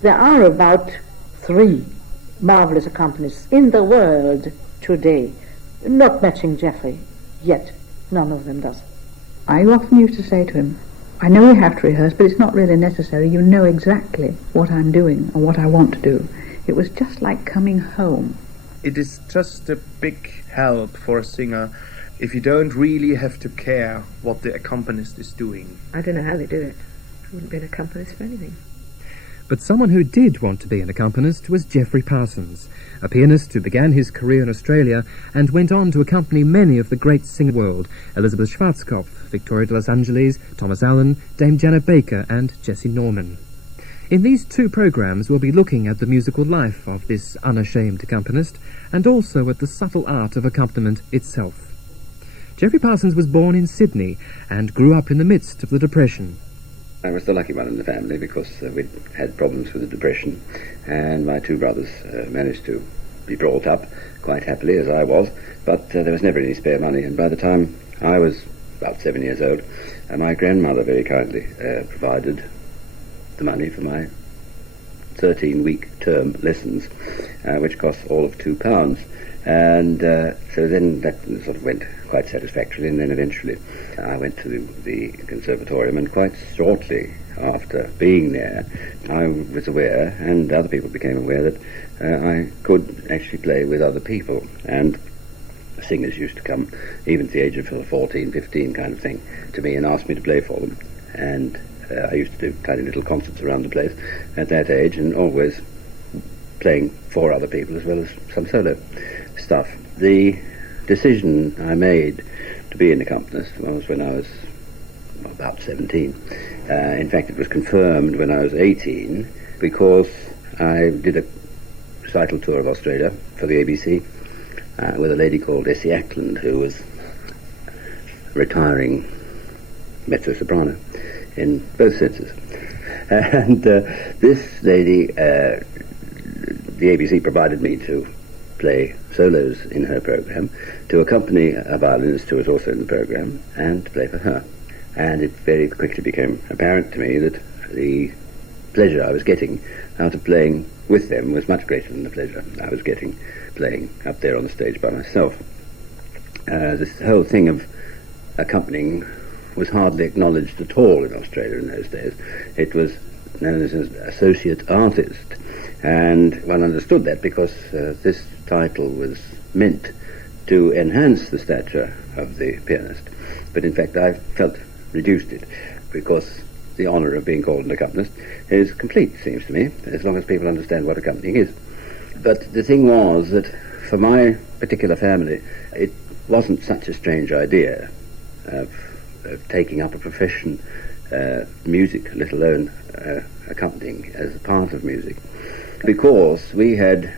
There are about 3 marvelous accompanists in the world today, not matching Geoffrey yet. None of them does. I often used to say to him, I know we have to rehearse, but it's not really necessary. You know exactly what I'm doing and what I want to do. It was just like coming home. It is just a big help for a singer if you don't really have to care what the accompanist is doing. I don't know how they do it. I wouldn't be an accompanist for anything. But someone who did want to be an accompanist was Geoffrey Parsons, a pianist who began his career in Australia and went on to accompany many of the great singers of the world: Elisabeth Schwarzkopf, Victoria de Los Angeles, Thomas Allen, Dame Janet Baker and Jessie Norman. In these 2 programmes we'll be looking at the musical life of this unashamed accompanist and also at the subtle art of accompaniment itself. Geoffrey Parsons was born in Sydney and grew up in the midst of the Depression. I was the lucky one in the family because we'd had problems with the Depression, and my 2 brothers managed to be brought up quite happily, as I was, but there was never any spare money, and by the time I was about 7 years old, my grandmother very kindly provided the money for my 13-week term lessons, which cost all of £2. And so then that sort of went quite satisfactorily, and then eventually I went to the conservatorium, and quite shortly after being there I was aware, and other people became aware, that I could actually play with other people, and singers used to come, even at the age of 14, 15 kind of thing, to me and ask me to play for them. And I used to do tiny little concerts around the place at that age, and always playing for other people as well as some solo stuff. The decision I made to be an accompanist was when I was about 17. In fact, it was confirmed when I was 18, because I did a recital tour of Australia for the ABC with a lady called Essie Ackland, who was retiring mezzo-soprano in both senses. And this lady, the ABC provided me to play solos in her program, to accompany a violinist who was also in the program, and to play for her. And it very quickly became apparent to me that the pleasure I was getting out of playing with them was much greater than the pleasure I was getting playing up there on the stage by myself. This whole thing of accompanying was hardly acknowledged at all in Australia in those days. It was known as an associate artist, and one understood that because this title was meant to enhance the stature of the pianist, but in fact I felt reduced it, because the honour of being called an accompanist is complete, seems to me, as long as people understand what accompanying is. But the thing was that for my particular family it wasn't such a strange idea of taking up a profession, music, let alone accompanying as a part of music, because we had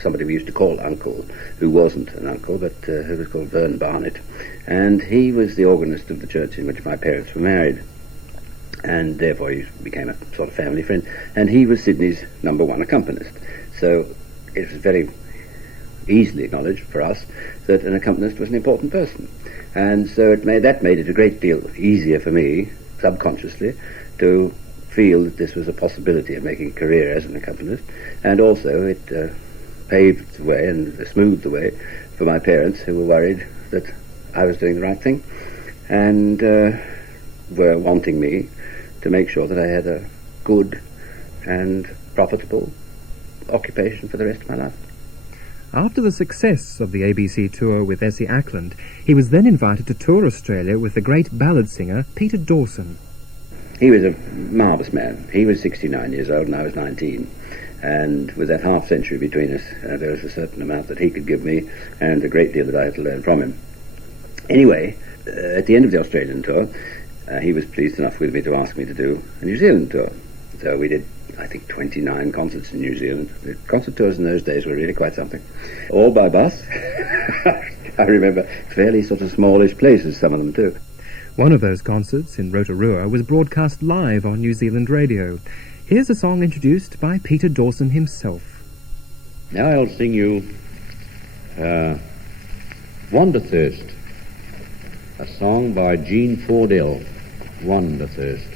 somebody we used to call Uncle, who wasn't an uncle, but who was called Vern Barnett, and he was the organist of the church in which my parents were married, and therefore he became a sort of family friend, and he was Sydney's #1 accompanist. So it was very easily acknowledged for us that an accompanist was an important person, and so that made it a great deal easier for me, subconsciously, to feel that this was a possibility of making a career as an accompanist, and also it paved the way and smoothed the way for my parents, who were worried that I was doing the right thing, and were wanting me to make sure that I had a good and profitable occupation for the rest of my life. After the success of the ABC tour with Essie Ackland, he was then invited to tour Australia with the great ballad singer Peter Dawson. He was a marvellous man. He was 69 years old and I was 19. And with that half century between us, there was a certain amount that he could give me and a great deal that I had to learn from him. Anyway, at the end of the Australian tour, he was pleased enough with me to ask me to do a New Zealand tour. So we did, I think, 29 concerts in New Zealand. The concert tours in those days were really quite something. All by bus. I remember fairly sort of smallish places, some of them too. One of those concerts in Rotorua was broadcast live on New Zealand radio. Here's a song introduced by Peter Dawson himself. Now I'll sing you Wanderthirst, a song by Jean Fordell, Wanderthirst.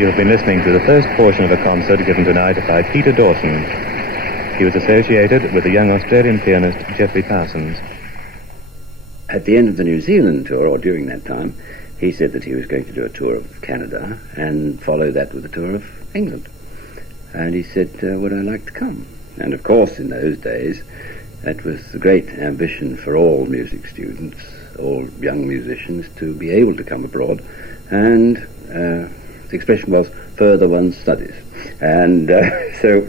You have been listening to the first portion of a concert given tonight by Peter Dawson. He was associated with the young Australian pianist Geoffrey Parsons. At the end of the New Zealand tour, or during that time, he said that he was going to do a tour of Canada and follow that with a tour of England. And he said, would I like to come? And of course, in those days, that was the great ambition for all music students, all young musicians, to be able to come abroad. And the expression was, further one's studies. And so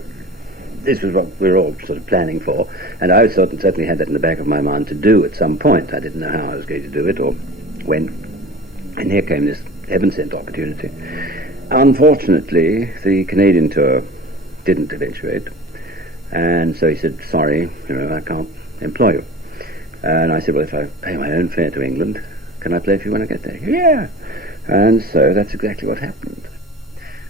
this was what we were all sort of planning for. And I certainly had that in the back of my mind to do at some point. I didn't know how I was going to do it or when. And here came this heaven-sent opportunity. Unfortunately, the Canadian tour didn't eventuate. And so he said, sorry, I can't employ you. And I said, well, if I pay my own fare to England, can I play for you when I get there? Yeah. And so that's exactly what happened.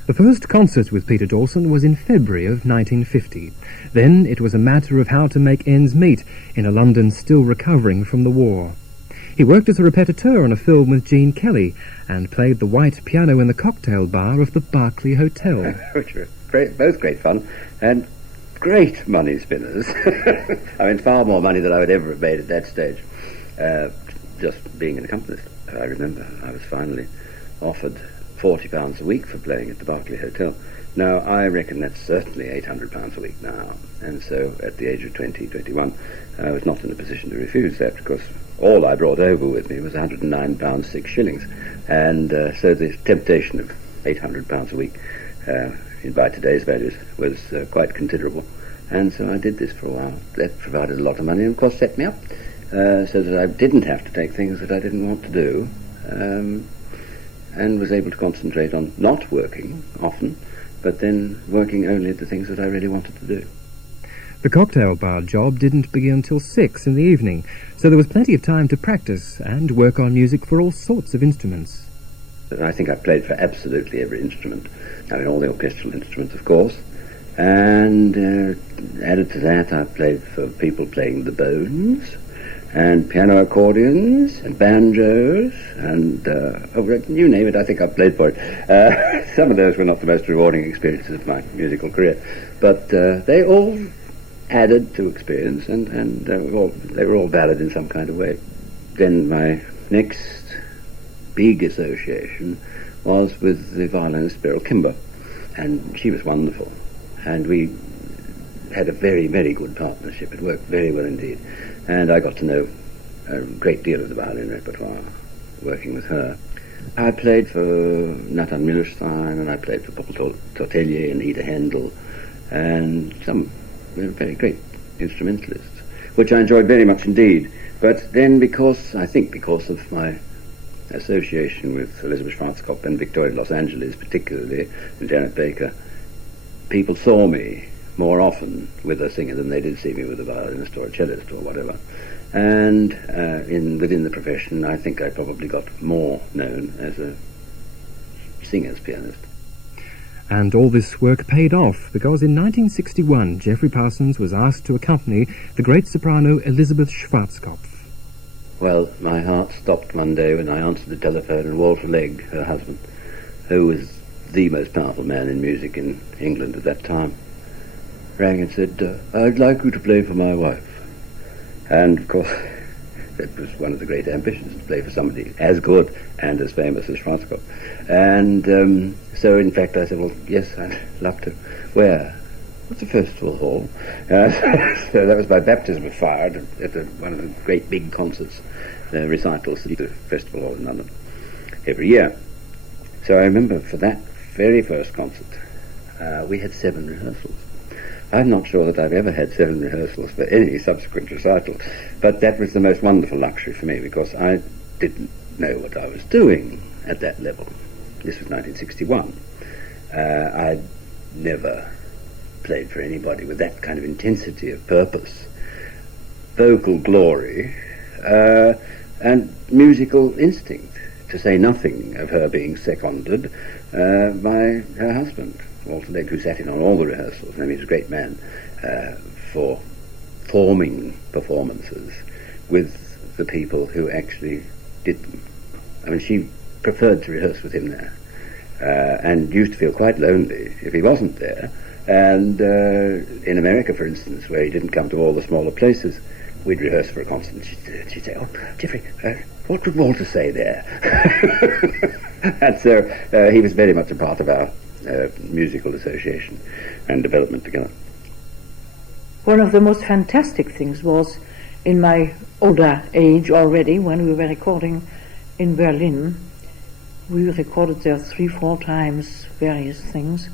The first concert with Peter Dawson was in February of 1950. Then it was a matter of how to make ends meet in a London still recovering from the war. He worked as a repetiteur on a film with Gene Kelly and played the white piano in the cocktail bar of the Berkeley Hotel. Which were both great fun and great money spinners. I mean, far more money than I would ever have made at that stage, just being an accompanist. I remember I was finally offered £40 a week for playing at the Berkeley Hotel. Now, I reckon that's certainly £800 a week now, and so at the age of 21, I was not in a position to refuse that, because all I brought over with me was £109 6 shillings, and so the temptation of £800 a week by today's values was quite considerable, and so I did this for a while. That provided a lot of money and of course set me up so that I didn't have to take things that I didn't want to do, and was able to concentrate on not working often, but then working only at the things that I really wanted to do. The cocktail bar job didn't begin until 6 in the evening, so there was plenty of time to practice and work on music for all sorts of instruments. I think I played for absolutely every instrument. I mean, all the orchestral instruments, of course. And added to that, I played for people playing the bones, and piano accordions, and banjos, and you name it, I think I've played for it. Some of those were not the most rewarding experiences of my musical career, but they all added to experience, and they were all valid in some kind of way. Then my next big association was with the violinist Beryl Kimber, and she was wonderful, and we had a very, very good partnership. It worked very well indeed, and I got to know a great deal of the violin repertoire working with her. I played for Nathan Millerstein, and I played for Paul Tortelier and Ida Handel, and some very great instrumentalists, which I enjoyed very much indeed. But then because of my association with Elisabeth Schwarzkopf and Victoria Los Angeles particularly, and Janet Baker, people saw me more often with a singer than they did see me with a violinist or a cellist or whatever. And within the profession, I think I probably got more known as a singer's pianist. And all this work paid off, because in 1961 Geoffrey Parsons was asked to accompany the great soprano Elisabeth Schwarzkopf. Well, my heart stopped one day when I answered the telephone, and Walter Legg, her husband, who was the most powerful man in music in England at that time, rang and said, I'd like you to play for my wife. And of course, that was one of the great ambitions, to play for somebody as good and as famous as Schwarzkopf. And so in fact I said, well, yes, I'd love to. Where? What's the festival hall? So that was my baptism of fire at one of the great big concerts, recitals at the festival hall in London every year. So I remember for that very first concert, we had 7 rehearsals. I'm not sure that I've ever had 7 rehearsals for any subsequent recital, but that was the most wonderful luxury for me, because I didn't know what I was doing at that level. This was 1961. I'd never played for anybody with that kind of intensity of purpose, vocal glory, and musical instinct, to say nothing of her being seconded by her husband, Walter Legg, who sat in on all the rehearsals. I mean, he was a great man for forming performances with the people who actually did them. I mean, she preferred to rehearse with him there. and used to feel quite lonely if he wasn't there. And in America, for instance, where he didn't come to all the smaller places, we'd rehearse for a concert, and she'd say, "Oh, Geoffrey, what would Walter say there?" And so he was very much a part of our musical association and development together. One of the most fantastic things was, in my older age already, when we were recording in Berlin, we recorded there 3-4 times various things.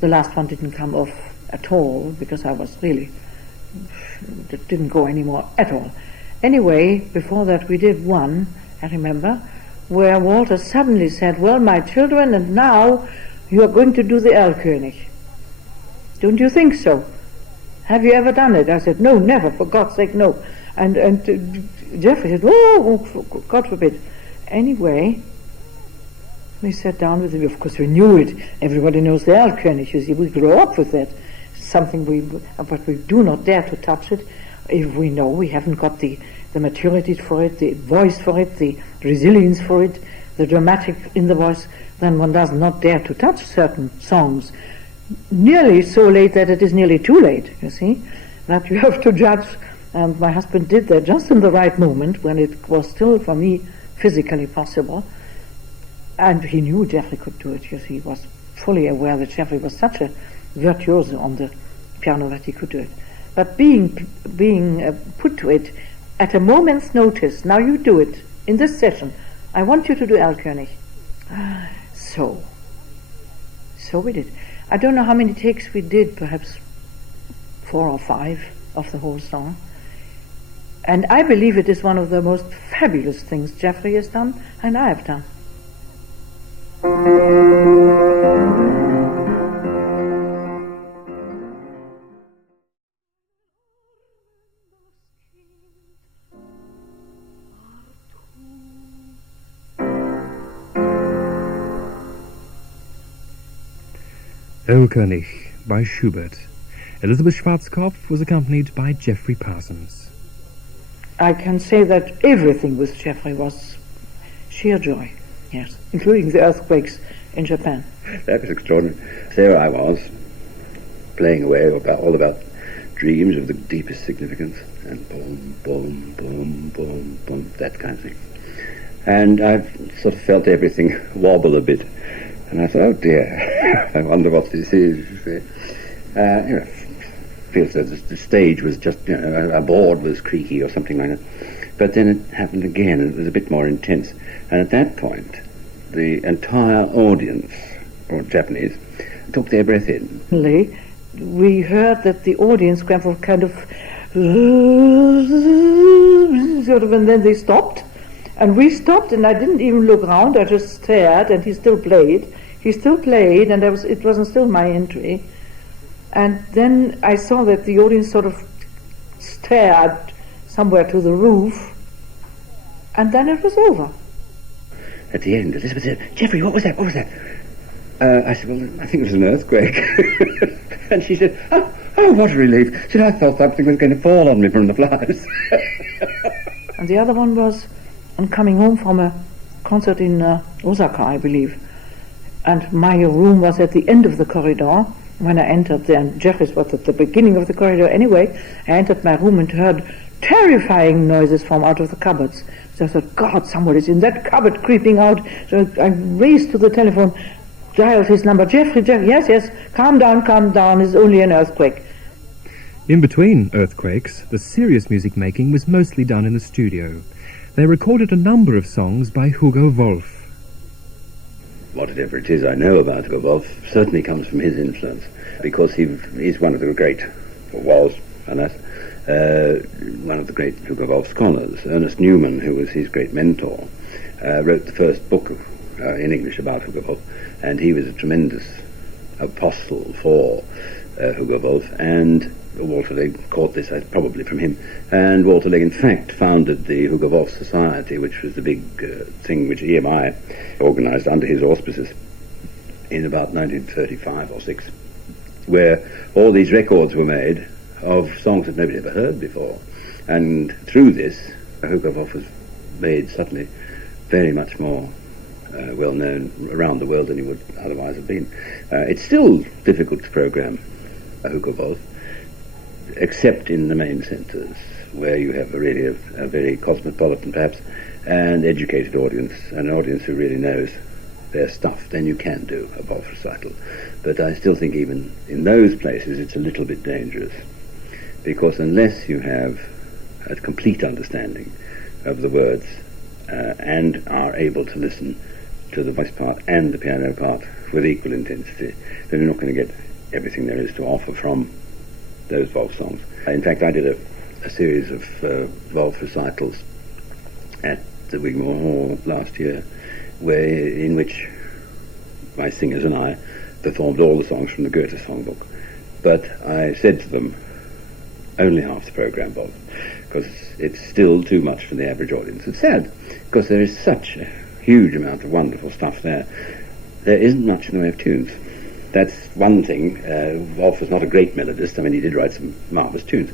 The last one didn't come off at all, because I was really, it didn't go anymore at all. Anyway, before that we did one, I remember, where Walter suddenly said, "Well, my children, and now you are going to do the Erlkonig. Don't you think so? Have you ever done it?" I said, "No, never, for God's sake, no." And Geoffrey said, "Oh, God forbid." Anyway, we sat down with him. Of course, we knew it. Everybody knows the Erlkonig. You see, we grew up with that. Something but we do not dare to touch it if we know we haven't got the maturity for it, the voice for it, the resilience for it, the dramatic in the voice. Then one does not dare to touch certain songs. Nearly so late that it is nearly too late, you see, that you have to judge. And my husband did that just in the right moment, when it was still, for me, physically possible. And he knew Geoffrey could do it. You see, he was fully aware that Geoffrey was such a virtuoso on the piano that he could do it. But being put to it at a moment's notice, now you do it in this session, I want you to do Erlkonig. So we did. I don't know how many takes we did, perhaps 4 or 5 of the whole song. And I believe it is one of the most fabulous things Geoffrey has done and I have done. Erlkonig by Schubert. Elisabeth Schwarzkopf was accompanied by Geoffrey Parsons. I can say that everything with Geoffrey was sheer joy, yes, including the earthquakes in Japan. That was extraordinary. There I was, playing away all about dreams of the deepest significance, and boom, boom, boom, boom, boom, that kind of thing. And I sort of felt everything wobble a bit. And I thought, oh dear, I wonder what this is. Feels that the stage was just, a board was creaky or something like that. But then it happened again, and it was a bit more intense. And at that point, the entire audience, or Japanese, took their breath in. We heard that the audience kind of sort of, and then they stopped. And we stopped, and I didn't even look round, I just stared, and he still played. And it wasn't still my entry. And then I saw that the audience sort of stared somewhere to the roof, and then it was over. At the end, Elisabeth said, "Geoffrey, what was that? What was that?" I said, "Well, I think it was an earthquake." And she said, oh, what a relief. She said, "I thought something was going to fall on me from the flies." And the other one was on coming home from a concert in Osaka, I believe. And my room was at the end of the corridor. When I entered there, and Geoffrey's was at the beginning of the corridor anyway, I entered my room and heard terrifying noises from out of the cupboards. So I thought, God, somebody's in that cupboard creeping out. So I raced to the telephone, dialed his number. Geoffrey, yes, calm down, it's only an earthquake. In between earthquakes, the serious music making was mostly done in the studio. They recorded a number of songs by Hugo Wolf. Whatever it is I know about Hugo Wolf certainly comes from his influence, because he's one of the great, or was, alas, one of the great Hugo Wolf scholars. Ernest Newman, who was his great mentor, wrote the first book in English about Hugo Wolf, and he was a tremendous apostle for Hugo Wolf, and Walter Legge caught this probably from him, and Walter Legge in fact founded the Hugo Wolf Society, which was the big thing which EMI organized under his auspices in about 1935 or 6, where all these records were made of songs that nobody ever heard before, and through this Hugo Wolf was made suddenly very much more well known around the world than he would otherwise have been. It's still difficult to program a Hugo Wolf, except in the main centres, where you have really a very cosmopolitan, perhaps, and educated audience, an audience who really knows their stuff. Then you can do a Wolf recital. But I still think even in those places it's a little bit dangerous, because unless you have a complete understanding of the words and are able to listen to the voice part and the piano part with equal intensity, then you're not going to get everything there is to offer from those Wolf songs. In fact, I did a series of Wolf recitals at the Wigmore Hall last year, in which my singers and I performed all the songs from the Goethe songbook. But I said to them, only half the program, Wolf, because it's still too much for the average audience. It's sad, because there is such a huge amount of wonderful stuff there. There isn't much in the way of tunes. That's one thing. Wolf was not a great melodist. I mean, he did write some marvellous tunes,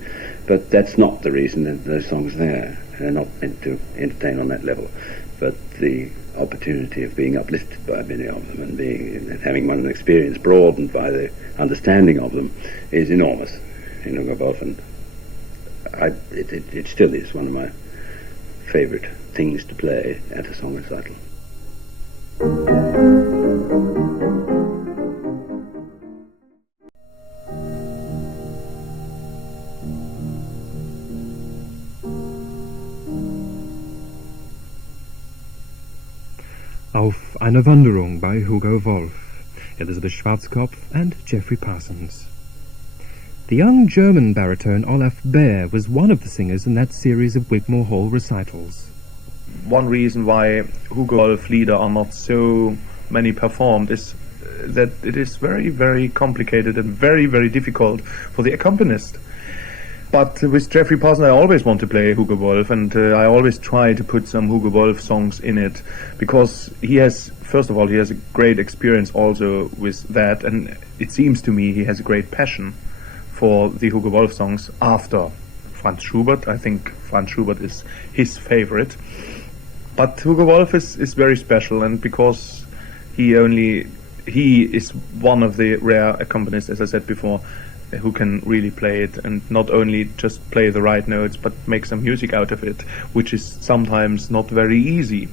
but that's not the reason that those songs are there. They're not meant to entertain on that level. But the opportunity of being uplifted by many of them and having one's experience broadened by the understanding of them is enormous in Hugo Wolf, and it still is one of my favourite things to play at a song recital. Auf einer Wanderung by Hugo Wolf, Elisabeth Schwarzkopf and Geoffrey Parsons. The young German baritone Olaf Bär was one of the singers in that series of Wigmore Hall recitals. One reason why Hugo Wolf Lieder are not so many performed is that it is very, very complicated and very, very difficult for the accompanist. But with Geoffrey Parsons I always want to play Hugo Wolf, and I always try to put some Hugo Wolf songs in it, because he has, first of all, he has a great experience also with that, and it seems to me he has a great passion for the Hugo Wolf songs after Franz Schubert. I think Franz Schubert is his favorite. But Hugo Wolf is very special, and because he is one of the rare accompanists, as I said before, who can really play it, and not only just play the right notes, but make some music out of it, which is sometimes not very easy.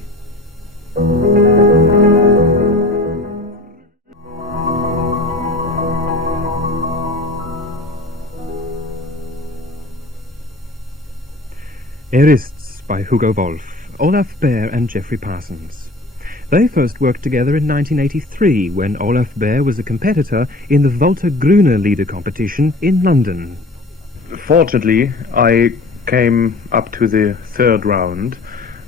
Erists by Hugo Wolf, Olaf Bär and Geoffrey Parsons. They first worked together in 1983 when Olaf Bär was a competitor in the Walter Grüner Lieder competition in London. Fortunately, I came up to the third round,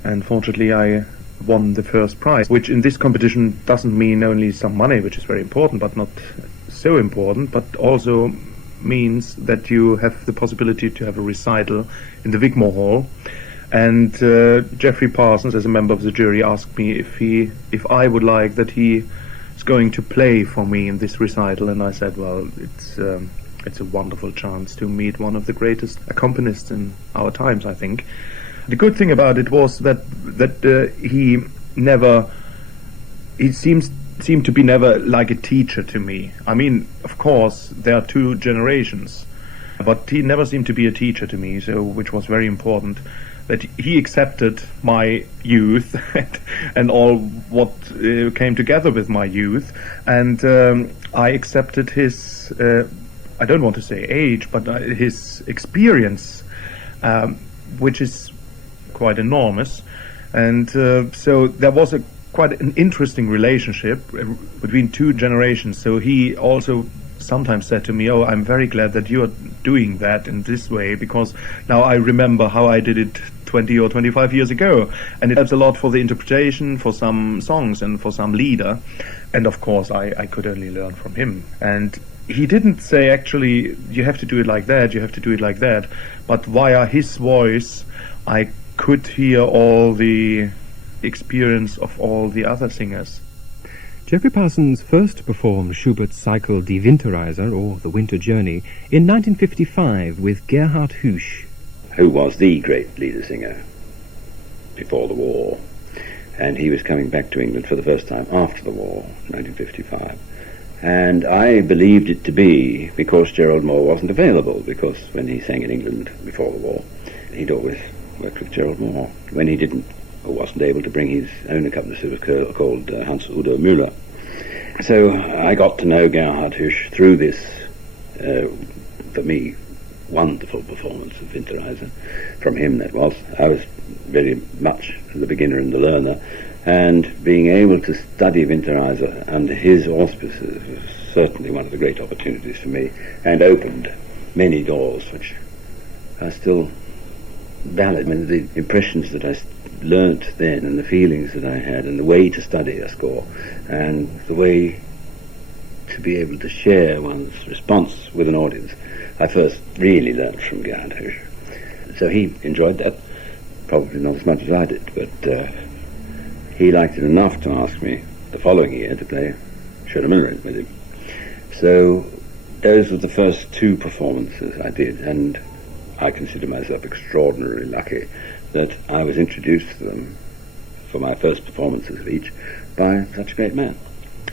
and fortunately I won the first prize, which in this competition doesn't mean only some money, which is very important, but not so important, but also means that you have the possibility to have a recital in the Wigmore Hall. And Geoffrey Parsons, as a member of the jury, asked me if I would like that he is going to play for me in this recital, and I said, well, it's a wonderful chance to meet one of the greatest accompanists in our times, I think. The good thing about it was that he seemed to be never like a teacher to me. I mean, of course, there are two generations, but he never seemed to be a teacher to me, so which was very important. That he accepted my youth and all what came together with my youth, and I accepted his, I don't want to say age, but his experience, which is quite enormous, and so there was quite an interesting relationship between two generations. So he also sometimes said to me, oh, I'm very glad that you are doing that in this way, because now I remember how I did it 20 or 25 years ago, and it helps a lot for the interpretation, for some songs and for some Lieder. And of course I could only learn from him, and he didn't say actually you have to do it like that, you have to do it like that, but via his voice I could hear all the experience of all the other singers. Geoffrey Parsons first performed Schubert's cycle Die Winterreise, or The Winter Journey, in 1955 with Gerhard Husch, who was the great Lieder singer before the war. and he was coming back to England for the first time after the war, 1955. And I believed it to be because Gerald Moore wasn't available, because when he sang in England before the war, he'd always worked with Gerald Moore. When he didn't or wasn't able to bring his own accompanist, who was called Hans Udo Müller. So I got to know Gerhard Husch through this, for me, wonderful performance of Winterreise. From him, that was. I was very much the beginner and the learner, and being able to study Winterreise under his auspices was certainly one of the great opportunities for me, and opened many doors which are still valid. I mean, the impressions that I learnt then, and the feelings that I had, and the way to study a score, and the way to be able to share one's response with an audience, I first really learnt from Gerhard Husch. So he enjoyed that, probably not as much as I did, but he liked it enough to ask me the following year to play Schöne with him. So those were the first two performances I did, and I consider myself extraordinarily lucky that I was introduced to them for my first performances of each by such a great man.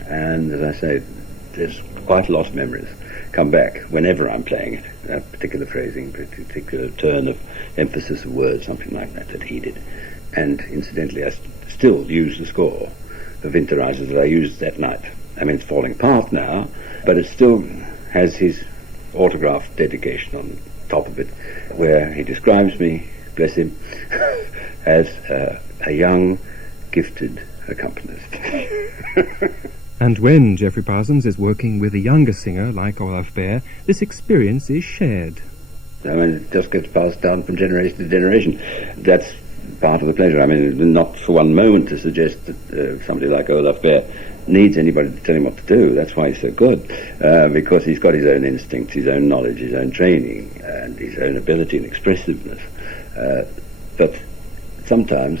And as I say, there's quite a lot of memories come back whenever I'm playing it, that particular phrasing, particular turn of emphasis of words, something like that, that he did. And incidentally, I still use the score of Winterreise that I used that night. I mean, it's falling apart now, but it still has his autograph dedication on top of it, where he describes me, bless him, as a young, gifted accompanist. And when Geoffrey Parsons is working with a younger singer like Olaf Bär, this experience is shared. I mean, it just gets passed down from generation to generation. That's part of the pleasure. I mean, not for one moment to suggest that somebody like Olaf Bär needs anybody to tell him what to do. That's why he's so good, because he's got his own instincts, his own knowledge, his own training, and his own ability and expressiveness. But sometimes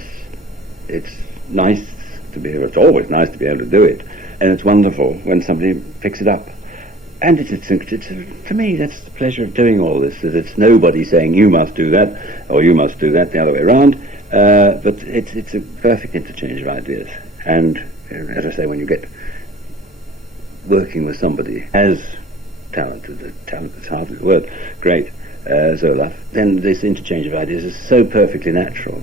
it's nice to be able, it's always nice to be able to do it, and it's wonderful when somebody picks it up. And it's to me, that's the pleasure of doing all this, that it's nobody saying you must do that, or you must do that, the other way around, but it's a perfect interchange of ideas. And as I say, when you get working with somebody as talented is hardly the word, great, as Olaf, then this interchange of ideas is so perfectly natural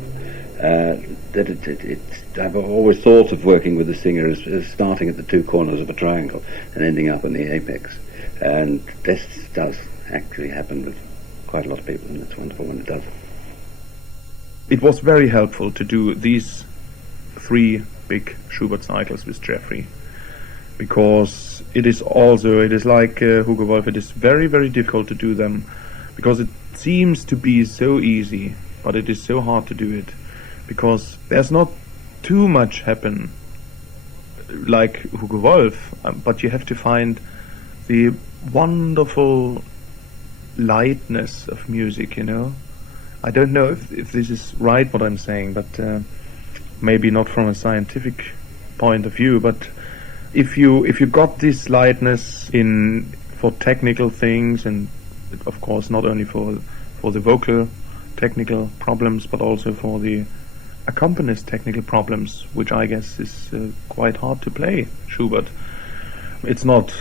that I've always thought of working with a singer as starting at the two corners of a triangle and ending up in the apex. And this does actually happen with quite a lot of people, and it's wonderful when it does. It was very helpful to do these three big Schubert cycles with Geoffrey, because it is like Hugo Wolf, it is very, very difficult to do them, because it seems to be so easy, but it is so hard to do it, because there's not too much happen like Hugo Wolf, but you have to find the wonderful lightness of music, you know. I don't know if this is right what I'm saying, but maybe not from a scientific point of view, but if you got this lightness in for technical things, and of course not only for the vocal technical problems, but also for the accompanist technical problems, which I guess is quite hard to play Schubert. It's not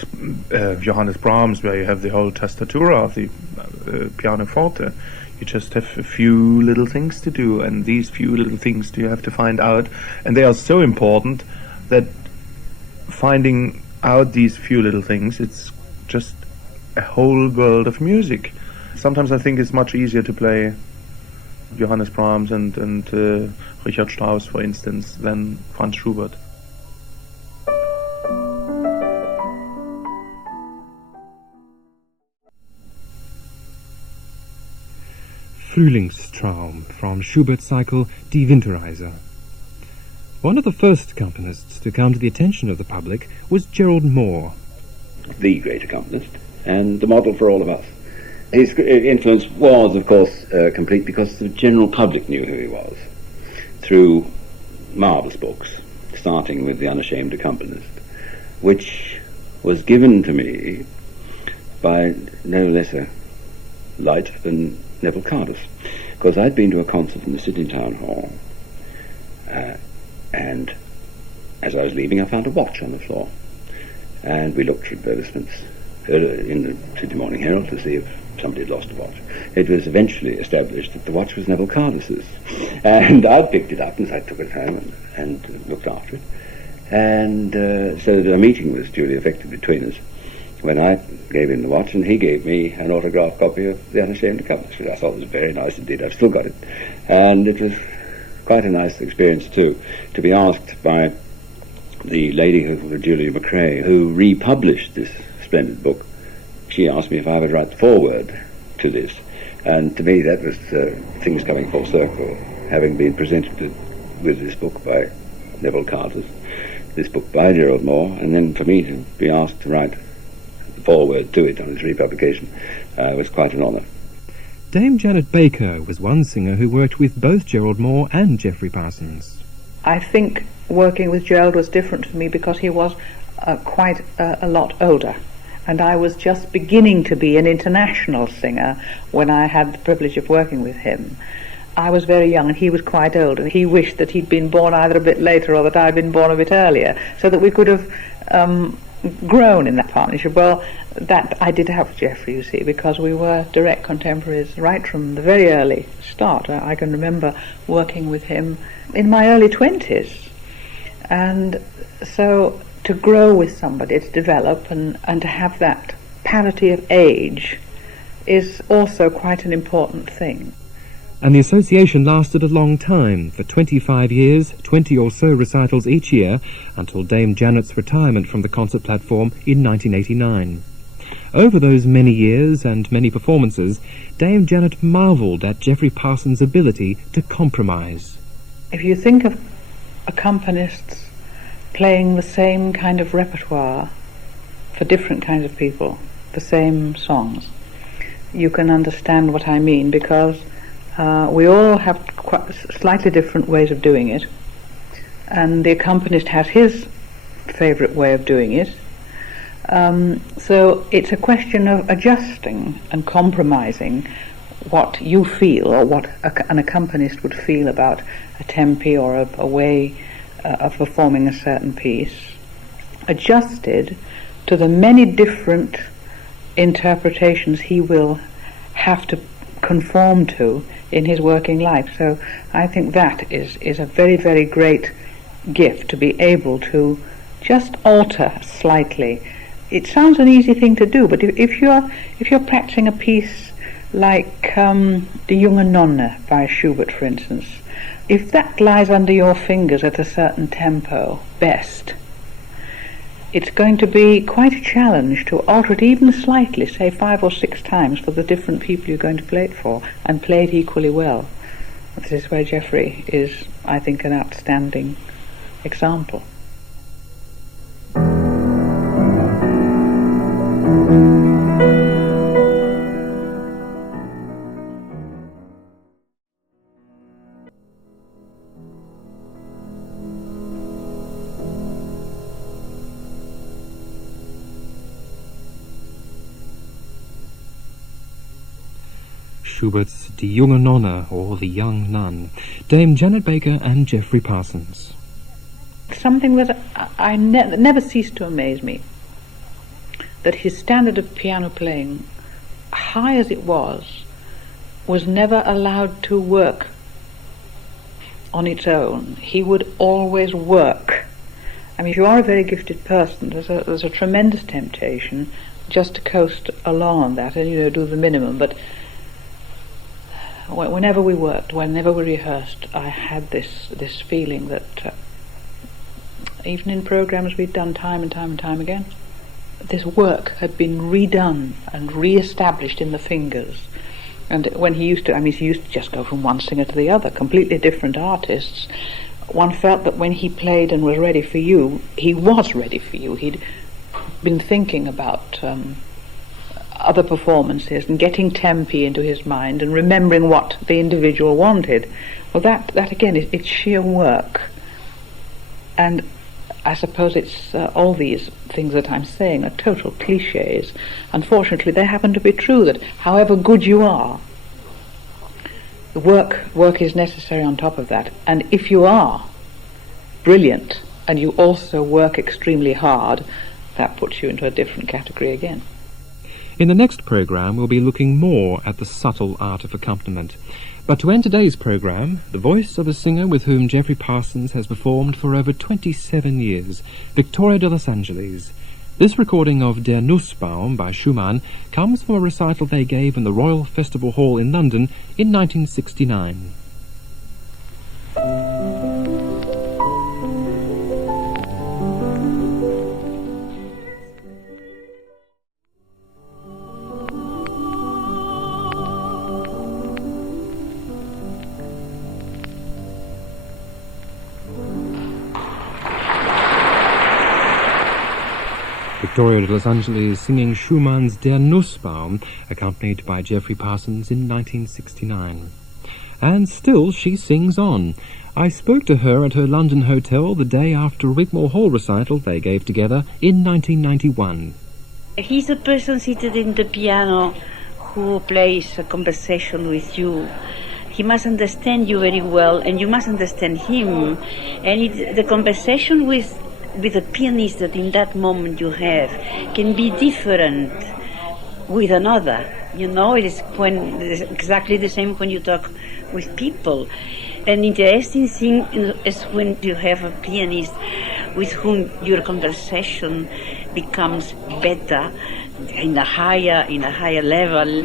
Johannes Brahms, where you have the whole tastatura of the pianoforte. You just have a few little things to do, and these few little things you have to find out, and they are so important that finding out these few little things, it's just a whole world of music. Sometimes I think it's much easier to play Johannes Brahms and Richard Strauss, for instance, than Franz Schubert. Frühlingstraum from Schubert's cycle Die Winterreise. One of the first accompanists to come to the attention of the public was Gerald Moore. The great accompanist, and the model for all of us. His influence was, of course, complete, because the general public knew who he was through marvellous books, starting with the Unashamed Accompanist, which was given to me by no lesser light than Neville Cardus, because I'd been to a concert in the Sydney Town Hall And as I was leaving, I found a watch on the floor. And we looked for advertisements in the City Morning Herald to see if somebody had lost a watch. It was eventually established that the watch was Neville Cardus's. And I picked it up and I took it home and looked after it. And so a meeting was duly effected between us when I gave him the watch and he gave me an autographed copy of The Unashamed Accompanist, which I thought was very nice indeed. I've still got it. And it was quite a nice experience too, to be asked by the lady, Julia McCrae, who republished this splendid book. She asked me if I would write the foreword to this. And to me that was things coming full circle, having been presented with this book by Neville Cardus, this book by Gerald Moore, and then for me to be asked to write the foreword to it on its republication was quite an honour. Dame Janet Baker was one singer who worked with both Gerald Moore and Geoffrey Parsons. I think working with Gerald was different for me because he was quite a lot older, and I was just beginning to be an international singer when I had the privilege of working with him. I was very young and he was quite old, and he wished that he'd been born either a bit later or that I'd been born a bit earlier, so that we could have grown in that partnership. Well, that I did have with Geoffrey, you see, because we were direct contemporaries right from the very early start. I can remember working with him in my early 20s, and so to grow with somebody, to develop and to have that parity of age is also quite an important thing. And the association lasted a long time, for 25 years, 20 or so recitals each year, until Dame Janet's retirement from the concert platform in 1989. Over those many years and many performances, Dame Janet marvelled at Geoffrey Parsons' ability to compromise. If you think of accompanists playing the same kind of repertoire for different kinds of people, the same songs, you can understand what I mean, because we all have quite slightly different ways of doing it, and the accompanist has his favourite way of doing it. So it's a question of adjusting and compromising what you feel, or what an accompanist would feel about a tempi or a way of performing a certain piece, adjusted to the many different interpretations he will have to conform to in his working life. So I think that is a very, very great gift, to be able to just alter slightly. It sounds an easy thing to do, but if you're practicing a piece like the Junge, Nonne by Schubert, for instance, if that lies under your fingers at a certain tempo best, it's going to be quite a challenge to alter it even slightly, say 5 or 6 times, for the different people you're going to play it for, and play it equally well. This is where Geoffrey is, I think, an outstanding example. Schubert's Die Junge Nonne, or The Young Nun, Dame Janet Baker and Geoffrey Parsons. Something that never ceased to amaze me, that his standard of piano playing, high as it was never allowed to work on its own. He would always work. I mean, if you are a very gifted person, there's a tremendous temptation just to coast along on that and, do the minimum, but whenever we worked, whenever we rehearsed, I had this feeling that even in programs we'd done time and time and time again, this work had been redone and re-established in the fingers. And when he used to just go from one singer to the other, completely different artists. One felt that when he played and was ready for you, he was ready for you. He'd been thinking about other performances and getting tempi into his mind and remembering what the individual wanted. Well, that again, it's sheer work. And I suppose it's all these things that I'm saying are total cliches. Unfortunately, they happen to be true, that however good you are, work is necessary on top of that. And if you are brilliant and you also work extremely hard, that puts you into a different category again. In the next programme, we'll be looking more at the subtle art of accompaniment. But to end today's programme, the voice of a singer with whom Geoffrey Parsons has performed for over 27 years, Victoria de Los Angeles. This recording of Der Nussbaum by Schumann comes from a recital they gave in the Royal Festival Hall in London in 1969. Victoria de Los Angeles singing Schumann's Der Nussbaum, accompanied by Geoffrey Parsons in 1969. And still she sings on. I spoke to her at her London hotel the day after a Wigmore Hall recital they gave together in 1991. He's a person seated in the piano who plays a conversation with you. He must understand you very well, and you must understand him. And the conversation with a pianist that in that moment you have can be different with another. You know, it is exactly the same when you talk with people. An interesting thing is when you have a pianist with whom your conversation becomes better in a higher level.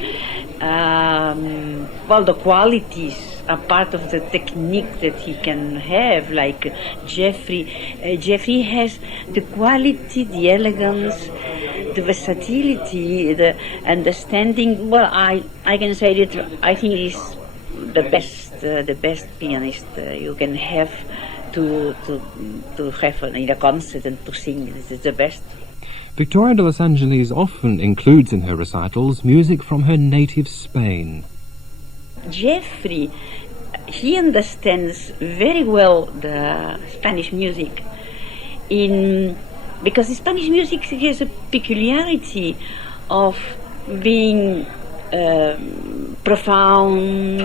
Well, the qualities are part of the technique that he can have, like Geoffrey. Geoffrey has the quality, the elegance, the versatility, the understanding. Well, I can say that I think he's the best pianist you can have to have in a concert and to sing. This is the best. Victoria de Los Angeles often includes in her recitals music from her native Spain. Geoffrey, he understands very well the Spanish music, because the Spanish music has a peculiarity of being profound,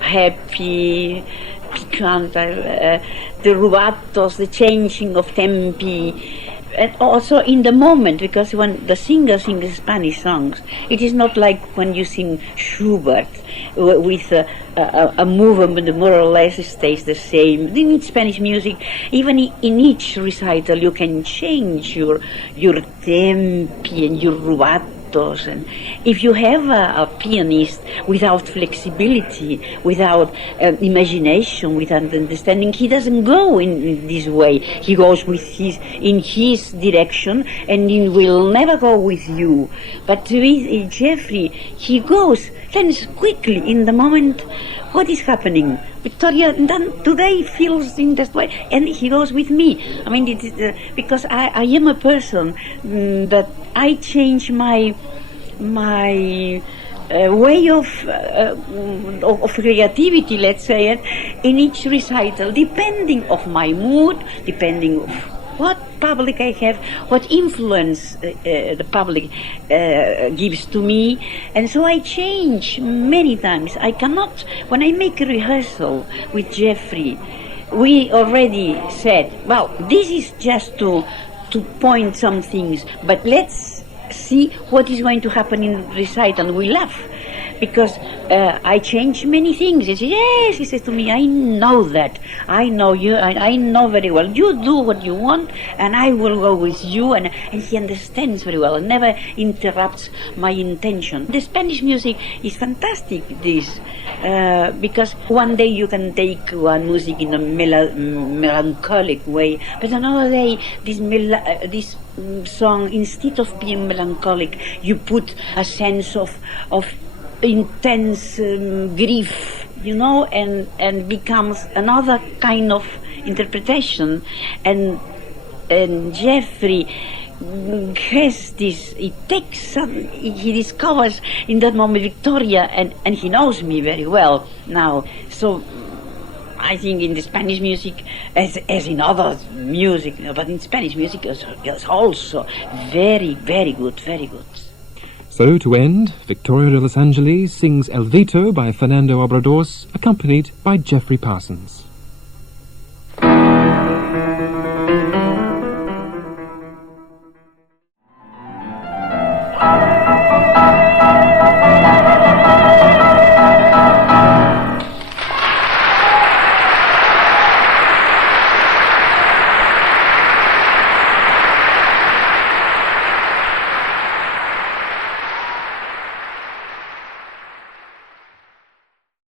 happy, piquant, the rubatos, the changing of tempi, and also in the moment, because when the singer sings Spanish songs, it is not like when you sing Schubert with a movement that more or less stays the same. In Spanish music, even in each recital, you can change your tempi and your rubato. And if you have a pianist without flexibility, without imagination, without understanding, he doesn't go in this way. He goes in his direction, and he will never go with you. But with Geoffrey, he goes then quickly in the moment. What is happening? Victoria today feels in that way, and he goes with me. I mean, it is, because I am a person that I change my way of creativity, let's say it, in each recital, depending of my mood, depending of what public I have, what influence the public gives to me, and so I change many times. I cannot, when I make a rehearsal with Geoffrey, we already said, well, this is just to point some things, but let's see what is going to happen in recital. We laugh because I change many things. He says, yes, he says to me, I know that. I know you. I know very well. You do what you want, and I will go with you. And he understands very well and never interrupts my intention. The Spanish music is fantastic, because one day you can take one music in a melancholic way, but another day this song, instead of being melancholic, you put a sense of intense grief, you know, and becomes another kind of interpretation. And Geoffrey has this, he discovers in that moment Victoria, and he knows me very well now. So I think in the Spanish music, as in other music, but in Spanish music is also very, very good, very good. So, to end, Victoria de Los Angeles sings El Vito by Fernando Obradors, accompanied by Geoffrey Parsons.